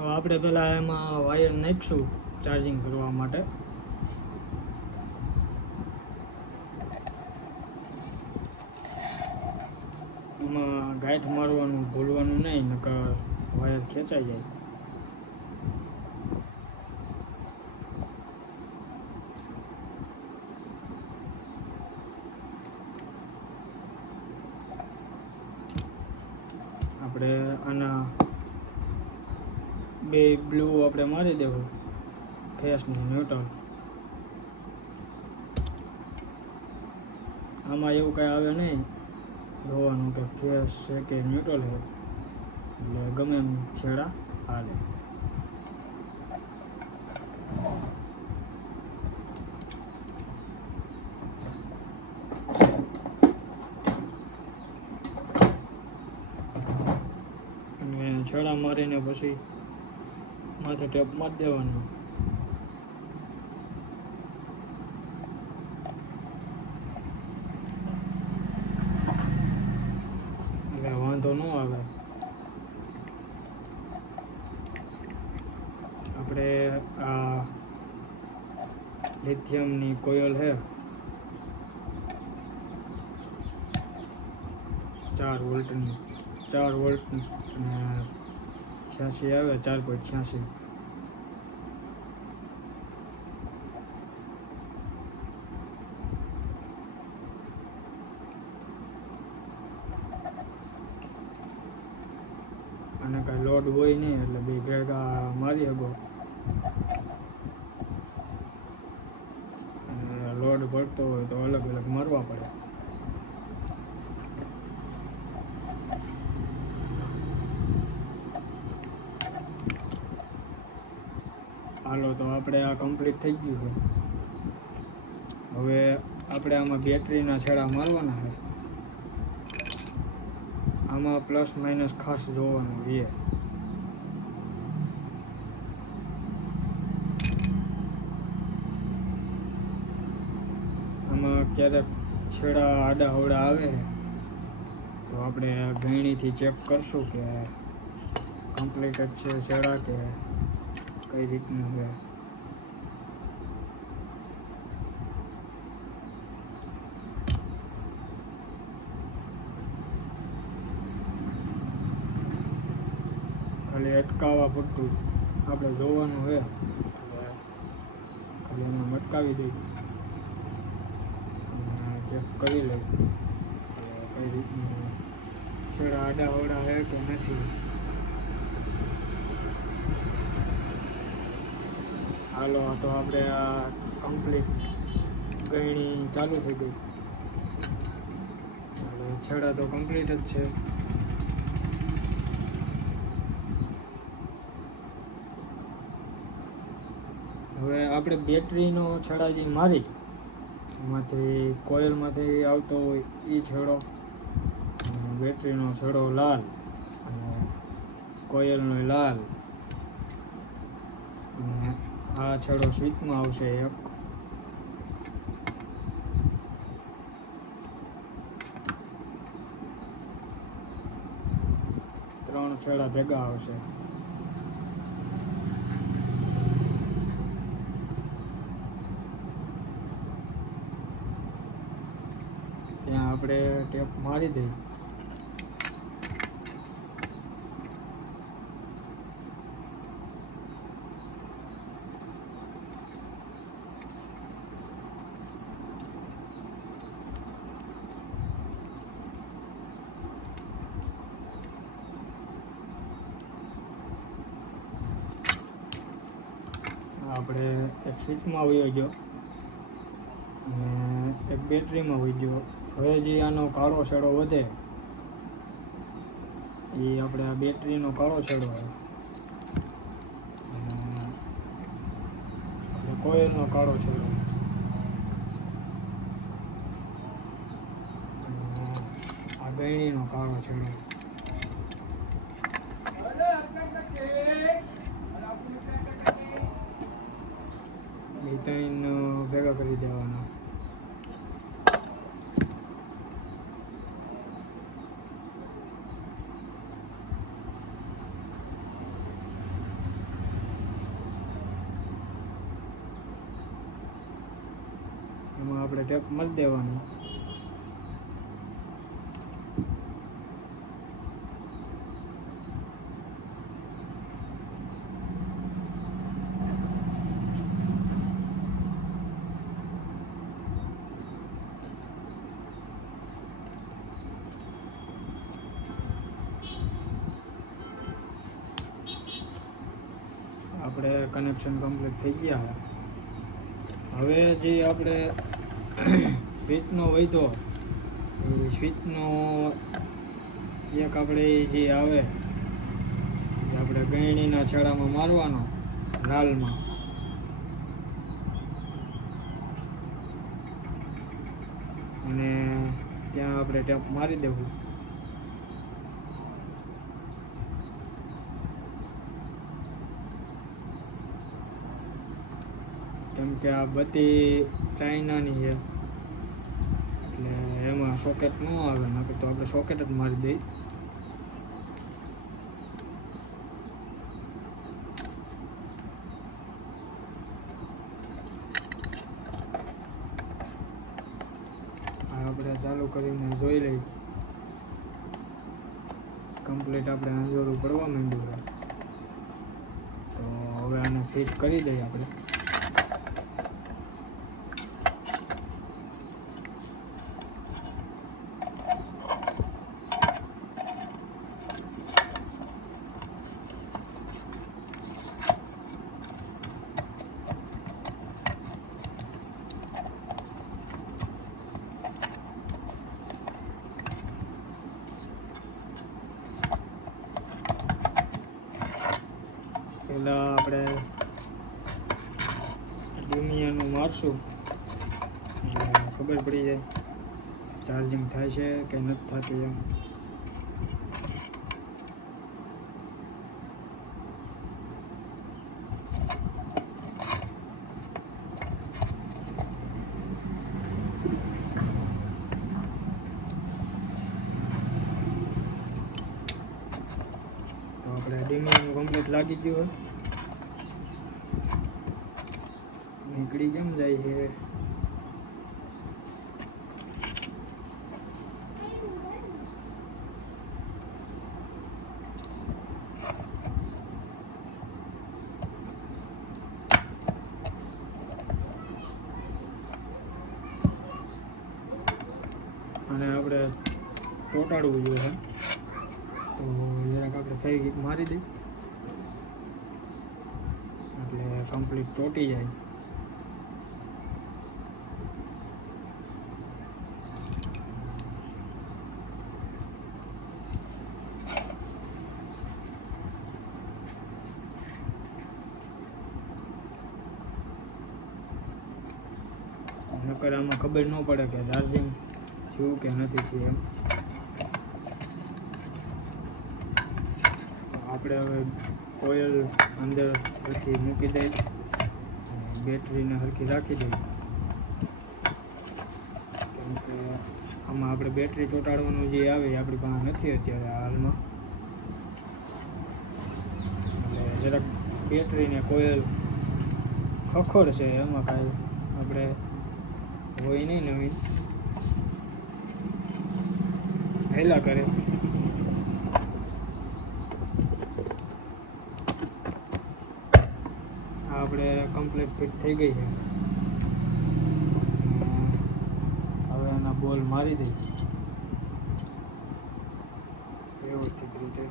તો આપણે પહેલાં એમાં વાયર નાખીશું ચાર્જિંગ કરવા માટે. એમાં ગાંઠ મારવાનું ભૂલવાનું નહીં, નકર વાયર ખેંચાઈ જાય. આપણે આના બે બ્લુ આપણે મારી દેવું, ફેસ ને ન્યુટ્રલ. આમાં એવું કંઈ આવે નહીં જોવાનું કે ફેસ છે કે ન્યુટ્રલ છે, એટલે ગમે એમ છેડા હાલે. અને છેડા મારીને પછી માથે ટેપ મારી દેવાનું. એટલે વાંધો ન આવે. આપણે આ લિથિયમની કોઇલ છે 4 વોલ્ટની, 4 વોલ્ટ અને 86 આવે, 4.86. અને કાંઈ લોડ હોય નહીં એટલે બે ભેગા મારી શકો. અને લોડ પડતો હોય તો અલગ અલગ મારવા પડે. હાલો, તો આપણે આ કમ્પ્લીટ થઈ ગયું છે. હવે આપણે આમાં બેટરીના છેડા મારવાના છે. આમાં પ્લસ માઇનસ ખાસ જોવાનું છે. આમાં ક્યારેક છેડા આડા અવડા આવે તો આપણે ગયણીથી ચેક કરશું કે કમ્પ્લીટ જ છે છેડા કે કઈ રીતનું છે. ખાલી અટકાવવા પૂરતું આપણે જોવાનું છે. ખાલી એને અટકાવી દઈ ચેક કરી લઈ કઈ રીતનું છેડા આડા અવડા છે કે નથી. હાલો, તો આપણે આ કમ્પ્લીટ ગયણી ચાલુ થઈ ગઈ. છેડા તો કમ્પ્લીટ જ છે. હવે આપણે બેટરીનો છેડા જે મારી એમાંથી કોઇલમાંથી આવતો હોય એ છેડો, બેટરીનો છેડો લાલ અને કોઇલનો લાલ, અને આ છેડો સ્વિચમાં આવશે એક. ત્રણ છેડા ભેગા આવશે. ત્યાં આપણે ટેપ મારી દઈએ. આપણે એક સ્વિચમાં વયો ગયો અને એક બેટરીમાં વહી ગયો. હવે જે આનો કાળો છેડો વધે એ આપણે આ બેટરીનો કાળો છેડો હોય, અને આપણે કોઇલનો કાળો છેડો, અને આ ગયણીનો કાળો છેડો. એ ત્રણ ભેગા કરી દેવાના. આપણે ટેપ મારી દેવાનું. આપણે કનેક્શન કમ્પ્લીટ થઈ ગયા. હવે જે આપણે સ્વિચનો વૈધો એ સ્વિચનો એક આપણે જે આવે એ આપણે ગયણીના છેડામાં મારવાનો લાલમાં. અને ત્યાં આપણે ટેપ મારી દેવું. કેમ કે આ બધી ચાઇનાની છે એટલે એમાં સોકેટ ન આવે, નકર તો આપણે સોકેટ જ મારી દઈએ. આપણે ચાલુ કરીને જોઈ લઈએ. કમ્પ્લીટ આપણે અંજોરું પડવા માંડ્યું છે, તો હવે આને ફિટ કરી દઈએ આપણે. પહેલાં આપણે દુનિયાનું મારશું એટલે ખબર પડી જાય ચાર્જિંગ થાય છે કે નથી થતું એમ. આપણે ડીમીનું કમ્પ્લીટ લાગી ગયું હોય. નીકળી કેમ જાય છે? અને આપણે ચોંટાડવું જોઈએ, તો જરાક આપણે કઈ મારી દઈએ એટલે કમ્પ્લીટ ચોંટી જાય. નકર આમાં ખબર ન પડે કે ચાર્જિંગ થયું કે નથી થયું એમ. આપણે હવે કોઇલ અંદર હરખી મૂકી દઈએ, બેટરીને હરખી રાખી દઈએ. કેમ કે આમાં આપણે બેટરી ચોંટાડવાનું જે આવે એ આપણી પાસે નથી અત્યારે હાલમાં, એટલે જરાક બેટરીને કોઇલ ખખોડ છે, એમાં કાંઈ આપણે હોય નહીં નવીન હેલા કરે. આપણે કમ્પ્લીટ ફિટ થઈ ગઈ છે. હવે એના બોલ મારી દઈએ વ્યવસ્થિત રીતે.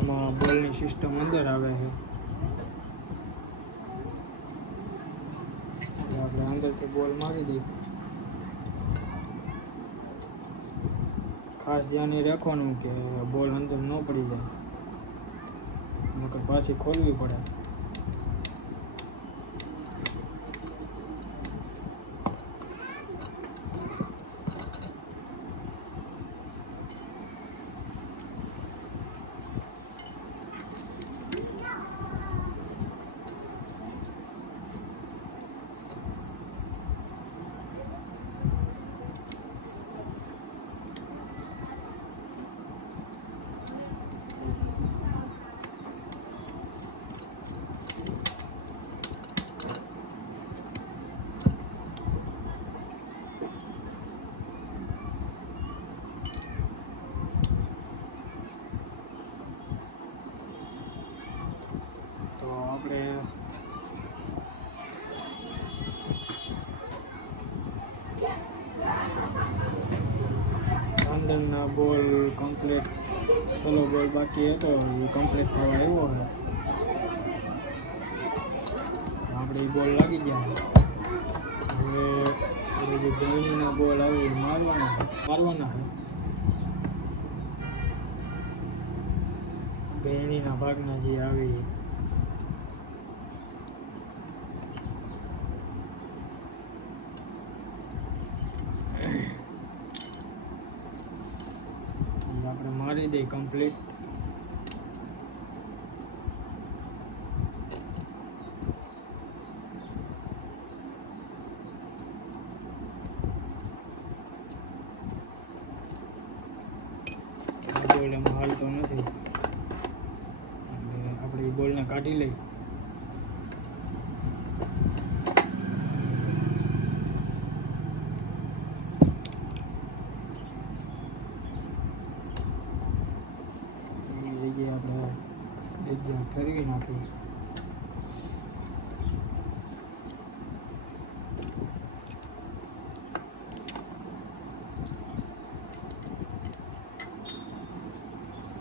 આમાં બોલની સિસ્ટમ અંદર આવે છે, આપણે અંદરથી બોલ મારી દઈએ. ખાસ ધ્યાન એ રાખવાનું કે બોલ અંદર ન પડી જાય, નકર પાછી ખોલવી પડે. બોલ કમ્પ્લીટ, પેલો બોલ બાકી હતો એ કમ્પ્લીટ થવા આવ્યો છે. આપણે એ બોલ લાગી ગયા. હવે જે ગળણીના બોલ આવે એ મારવાના છે. ગળણીના ભાગના જે આવે એ આપણે મારી દઈએ કમ્પ્લીટ. બોલ એમાં હાલતો નથી એટલે આપણે એ બોલને કાઢી લઈ. આપણે જગ્યા ફેરવી નાખી.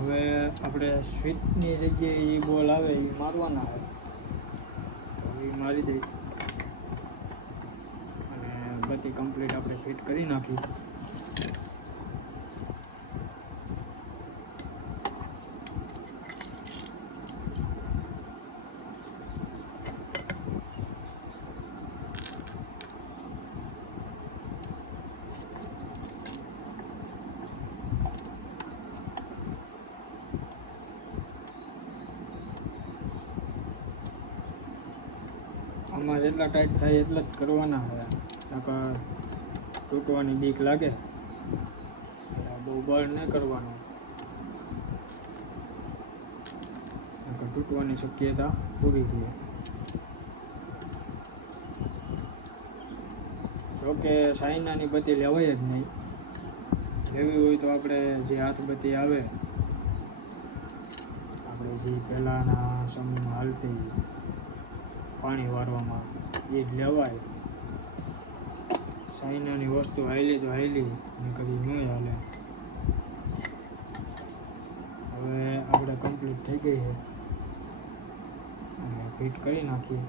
હવે આપણે સ્વિચની જગ્યાએ એ બોલ આવે એ મારવાના આવે તો એ મારી દઈ અને બધી કમ્પ્લીટ આપણે ફિટ કરી નાખી. આમાં જેટલા ટાઈટ થાય એટલા જ કરવાના છે, નકર તૂટવાની બીક લાગે. બહુ બળ નહીં કરવાનું, નકર તૂટવાની શક્યતા પૂરી રહે. જોકે સાઈનાની બત્તી લેવાય જ નહીં. લેવી હોય તો આપણે જે હાથ બત્તી આવે, આપણે જે પહેલાંના સમયમાં હાલતી પાણી વારવામાં એ જ લેવાય. સાઈનાની વસ્તુ હાલી તો હાલી ને કદી નહીં હાલે. હવે આપણે કમ્પ્લીટ થઈ ગઈ છે અને ફિટ કરી નાખીએ.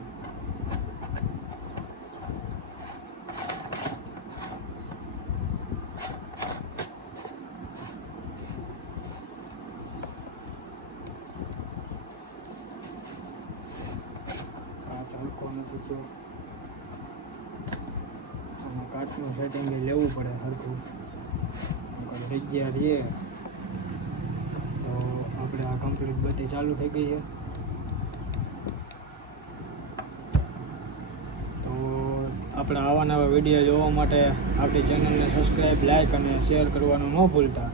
હલકો નથી થયો. આમાં કાચનું સેટિંગ લેવું પડે સરખું. જગ્યા રહીએ તો આપણે આ કમ્પ્લીટ બધી ચાલુ થઈ ગઈ છે. તો આપણે આવા નવા વિડીયો જોવા માટે આપણી ચેનલને સબસ્ક્રાઈબ, લાઈક અને શેર કરવાનું ન ભૂલતા.